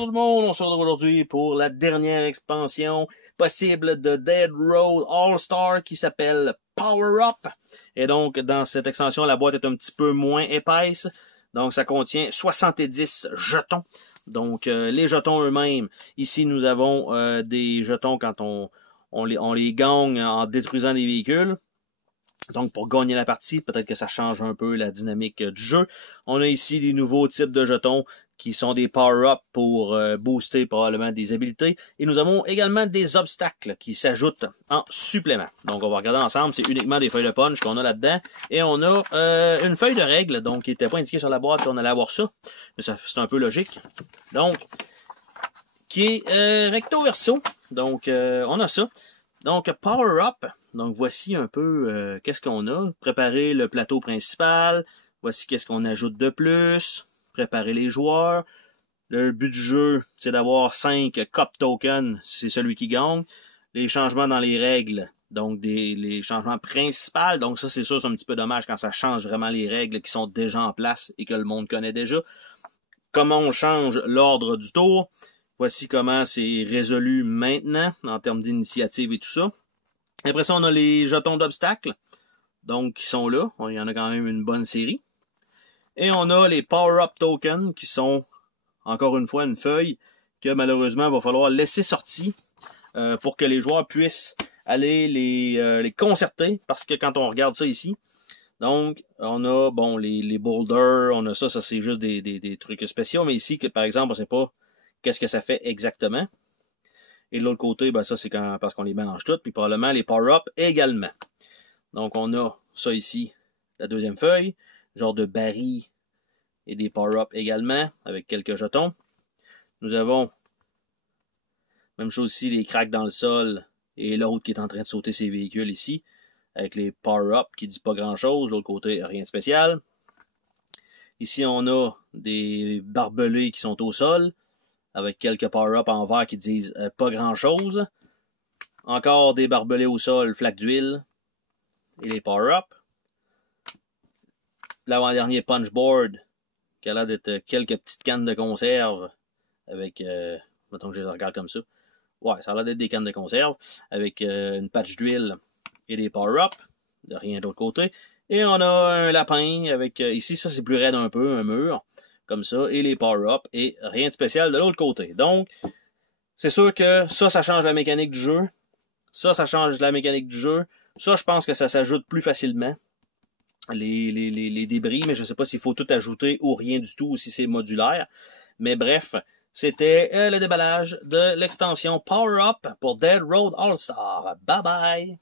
tout le monde, on se retrouve aujourd'hui pour la dernière expansion possible de Dead Road All-Star qui s'appelle Power Up. Et donc, dans cette extension, la boîte est un petit peu moins épaisse. Donc, ça contient 70 jetons. Donc, les jetons eux-mêmes, ici, nous avons des jetons quand on les gagne en détruisant des véhicules. Donc, pour gagner la partie, peut-être que ça change un peu la dynamique du jeu. On a ici des nouveaux types de jetons qui sont des power-up pour booster probablement des habiletés. Et nous avons également des obstacles qui s'ajoutent en supplément. Donc, on va regarder ensemble. C'est uniquement des feuilles de punch qu'on a là-dedans. Et on a une feuille de règles, donc qui n'était pas indiquée sur la boîte. On allait avoir ça. Mais c'est un peu logique. Donc, qui est recto verso. Donc, on a ça. Donc, Power Up. Donc, voici un peu qu'est-ce qu'on a. Préparer le plateau principal. Voici qu'est-ce qu'on ajoute de plus. Préparer les joueurs. Le but du jeu, c'est d'avoir 5 Cup Tokens. C'est celui qui gagne. Les changements dans les règles. Donc, les changements principaux. Donc, ça, c'est sûr, c'est un petit peu dommage quand ça change vraiment les règles qui sont déjà en place et que le monde connaît déjà. Comment on change l'ordre du tour. Voici comment c'est résolu maintenant, en termes d'initiative et tout ça. Après ça, on a les jetons d'obstacles, donc qui sont là. Il y en a quand même une bonne série. Et on a les Power-Up Tokens, qui sont, encore une fois, une feuille que malheureusement, il va falloir laisser sortir pour que les joueurs puissent aller les concerter, parce que quand on regarde ça ici, donc, on a, bon, les boulders, on a ça c'est juste des trucs spéciaux, mais ici, que par exemple, on sait pas qu'est-ce que ça fait exactement. Et de l'autre côté, ben ça c'est parce qu'on les mélange toutes, puis probablement les power-up également. Donc on a ça ici, la deuxième feuille, genre de baril et des power-up également, avec quelques jetons. Nous avons, même chose ici, les cracks dans le sol, et l'autre qui est en train de sauter ses véhicules ici, avec les power-up qui dit pas grand-chose, l'autre côté, rien de spécial. Ici, on a des barbelés qui sont au sol, avec quelques power-up en vert qui disent pas grand-chose. Encore des barbelés au sol, flaque d'huile. Et les power-up. L'avant-dernier punchboard, qui a l'air d'être quelques petites cannes de conserve. Avec, mettons que je les regarde comme ça. Ouais, ça a l'air d'être des cannes de conserve. Avec une patch d'huile et des power-up. De rien d'autre côté. Et on a un lapin avec, ici, ça c'est plus raide un peu, un mur. Comme ça, et les power-up, et rien de spécial de l'autre côté. Donc, c'est sûr que ça change la mécanique du jeu. Ça change la mécanique du jeu. Ça, je pense que ça s'ajoute plus facilement. Les débris, mais je ne sais pas s'il faut tout ajouter ou rien du tout, ou si c'est modulaire. Mais bref, c'était le déballage de l'extension Power Up pour Dead Road All-Star. Bye bye!